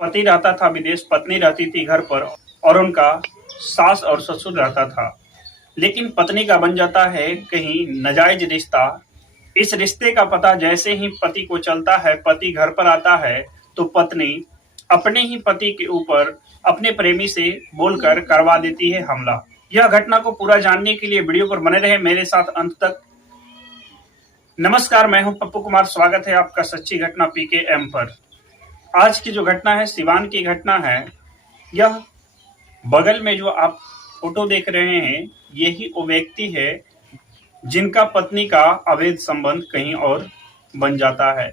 पति रहता था विदेश, पत्नी रहती थी घर पर और उनका सास और ससुर रहता था। लेकिन पत्नी का बन जाता है कहीं नाजायज रिश्ता। इस रिश्ते का पता जैसे ही पति को चलता है, पति घर पर आता है, तो पत्नी अपने ही पति के ऊपर अपने प्रेमी से बोलकर करवा देती है हमला। यह घटना को पूरा जानने के लिए वीडियो पर बने रहे मेरे साथ अंत तक। नमस्कार, मैं हूं पप्पू कुमार। स्वागत है आपका सच्ची घटना PKM पर। आज की जो घटना है सिवान की घटना है। यह बगल में जो आप फोटो देख रहे हैं, यही वो व्यक्ति है जिनका पत्नी का अवैध संबंध कहीं और बन जाता है।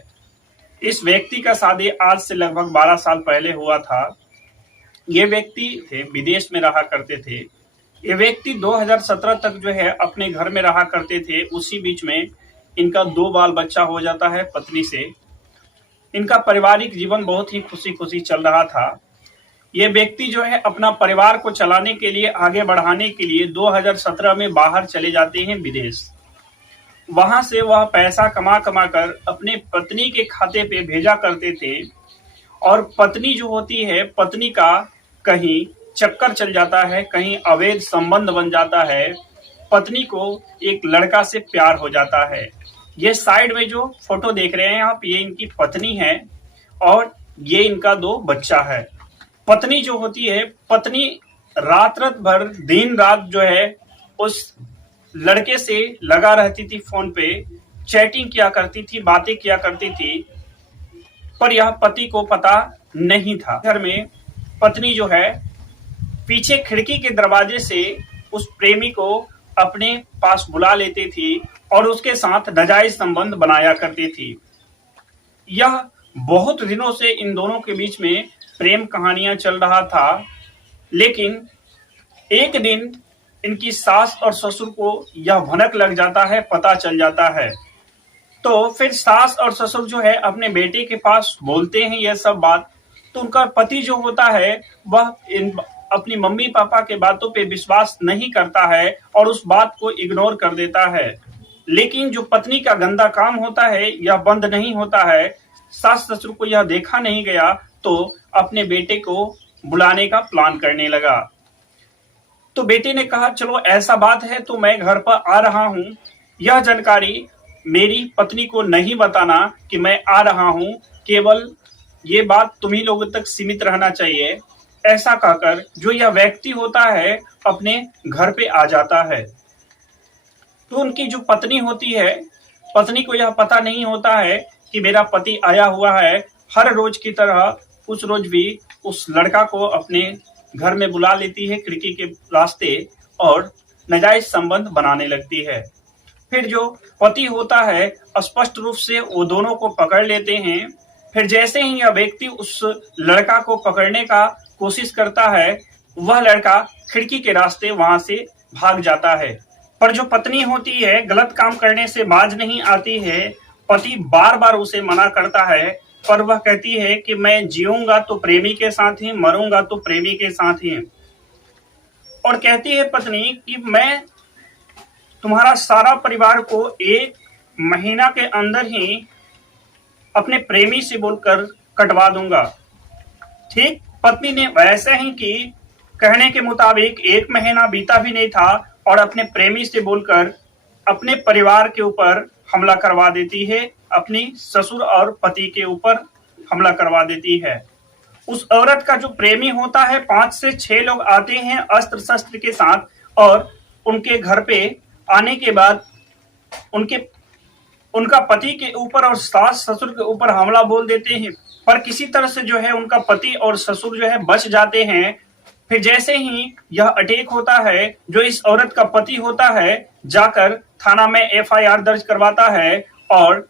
इस व्यक्ति का शादी आज से लगभग 12 साल पहले हुआ था। ये व्यक्ति थे विदेश में रहा करते थे। ये व्यक्ति 2017 तक जो है अपने घर में रहा करते थे। उसी बीच में इनका 2 बाल बच्चा हो जाता है पत्नी से। इनका पारिवारिक जीवन बहुत ही खुशी खुशी चल रहा था। ये व्यक्ति जो है अपना परिवार को चलाने के लिए, आगे बढ़ाने के लिए 2017 में बाहर चले जाते हैं विदेश। वहां से वह पैसा कमा कमा कर अपने पत्नी के खाते पे भेजा करते थे। और पत्नी जो होती है, पत्नी का कहीं चक्कर चल जाता है, कहीं अवैध संबंध बन जाता है। पत्नी को एक लड़का से प्यार हो जाता है। ये साइड में जो फोटो देख रहे हैं आप, ये इनकी पत्नी है और ये इनका 2 बच्चा है। पत्नी जो होती है, पत्नी रात भर दिन रात जो है उस लड़के से लगा रहती थी, फोन पे चैटिंग किया करती थी, बातें किया करती थी। पर यह पति को पता नहीं था। घर में पत्नी जो है पीछे खिड़की के दरवाजे से उस प्रेमी को अपने पास बुला लेती थी और उसके साथ नाजायज संबंध बनाया करती थी। यह बहुत दिनों से इन दोनों के बीच में प्रेम कहानियां चल रहा था। लेकिन एक दिन इनकी सास और ससुर को यह भनक लग जाता है, पता चल जाता है। तो फिर सास और ससुर जो है अपने बेटे के पास बोलते हैं यह सब बात। तो उनका पति जो होता है वह अपनी मम्मी पापा के बातों पे विश्वास नहीं करता है और उस बात को इग्नोर कर देता है। लेकिन जो पत्नी का गंदा काम होता है यह बंद नहीं होता है। सास ससुर को यह देखा नहीं गया तो अपने बेटे को बुलाने का प्लान करने लगा। तो बेटे ने कहा चलो ऐसा बात है तो मैं घर पर आ रहा हूं। यह जानकारी मेरी पत्नी को नहीं बताना कि मैं आ रहा हूं, केवल ये बात तुम्ही लोगों तक सीमित रहना चाहिए। ऐसा कहकर जो यह व्यक्ति होता है अपने घर पे आ जाता है। तो उनकी जो पत्नी होती है, पत्नी को यह पता नहीं होता है कि मेरा पति आया हुआ है। हर रोज की तरह उस रोज भी उस लड़का को अपने घर में बुला लेती है खिड़की के रास्ते और नाजायज संबंध बनाने लगती है। फिर जो पति होता है स्पष्ट रूप से वो दोनों को पकड़ लेते हैं। फिर जैसे ही यह व्यक्ति उस लड़का को पकड़ने का कोशिश करता है, वह लड़का खिड़की के रास्ते वहां से भाग जाता है। पर जो पत्नी होती है गलत काम करने से बाज नहीं आती है। पति बार बार उसे मना करता है, पर वह कहती है कि मैं जीऊंगा तो प्रेमी के साथ ही, मरूंगा तो प्रेमी के साथ ही। और कहती है पत्नी कि मैं तुम्हारा सारा परिवार को 1 महीना के अंदर ही अपने प्रेमी से बोलकर कटवा दूंगा। ठीक पत्नी ने वैसे ही की। कहने के मुताबिक 1 महीना बीता भी नहीं था और अपने प्रेमी से बोलकर अपने परिवार के ऊपर हमला करवा देती है। अपनी ससुर और पति के ऊपर हमला करवा देती है। उस औरत का जो प्रेमी होता है 5 से 6 लोग आते हैं अस्त्र शस्त्र के साथ और उनके घर पे आने के बाद उनका पति के ऊपर और सास ससुर के ऊपर हमला बोल देते हैं। पर किसी तरह से जो है उनका पति और ससुर जो है बच जाते हैं। फिर जैसे ही यह अटैक होता है, जो इस औरत का पति होता है जाकर थाना में FIR दर्ज करवाता है और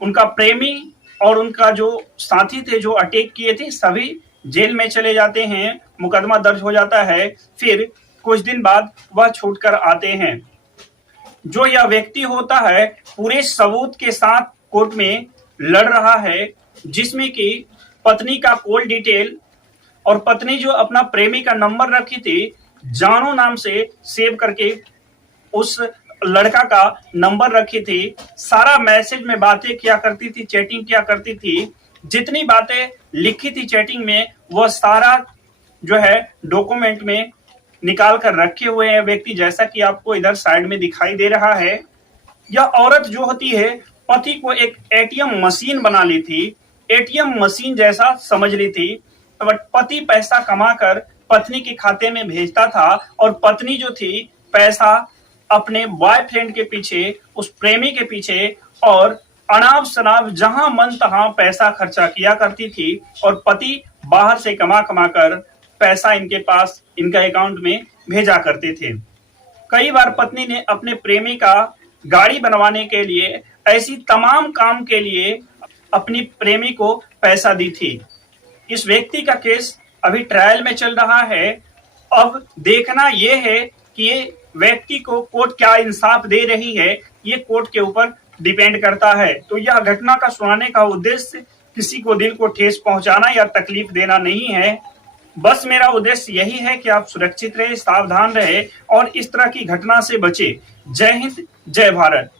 उनका प्रेमी और उनका जो साथी थे जो अटैक किए थे सभी जेल में चले जाते हैं। मुकदमा दर्ज हो जाता है। फिर कुछ दिन बाद वह छूटकर आते हैं। जो यह व्यक्ति होता है पूरे सबूत के साथ कोर्ट में लड़ रहा है, जिसमें कि पत्नी का कॉल डिटेल और पत्नी जो अपना प्रेमी का नंबर रखी थी जानू नाम से सेव करके उस लड़का का नंबर रखी थी। सारा मैसेज में बातें किया करती थी, चैटिंग किया करती थी। जितनी बातें लिखी थी चैटिंग में वह सारा जो है डॉक्यूमेंट में निकाल कर रखे हुए हैं व्यक्ति, जैसा कि आपको इधर साइड में दिखाई दे रहा है। यह औरत जो होती है पति को एक एटीएम मशीन बना ली थी, एटीएम मशीन जैसा समझ ली थी। बट पति पैसा कमाकर पत्नी के खाते में भेजता था और पत्नी जो थी पैसा अपने बॉयफ्रेंड के पीछे, उस प्रेमी के पीछे और अनाप शनाप जहां मन तहां पैसा खर्चा किया करती थी और पति बाहर से कमा कमा कर पैसा इनके पास, इनका अकाउंट में भेजा करते थे। कई बार पत्नी ने अपने प्रेमी का गाड़ी बनवाने के लिए, ऐसी तमाम काम के लिए अपनी प्रेमी को पैसा दी थी। इस व्यक्ति का केस अभी ट्रायल में चल रहा है। अब देखना यह है कि ये व्यक्ति को कोर्ट क्या इंसाफ दे रही है, ये कोर्ट के ऊपर डिपेंड करता है। तो यह घटना का सुनाने का उद्देश्य किसी को दिल को ठेस पहुंचाना या तकलीफ देना नहीं है। बस मेरा उद्देश्य यही है कि आप सुरक्षित रहे, सावधान रहे और इस तरह की घटना से बचे। जय हिंद, जय भारत।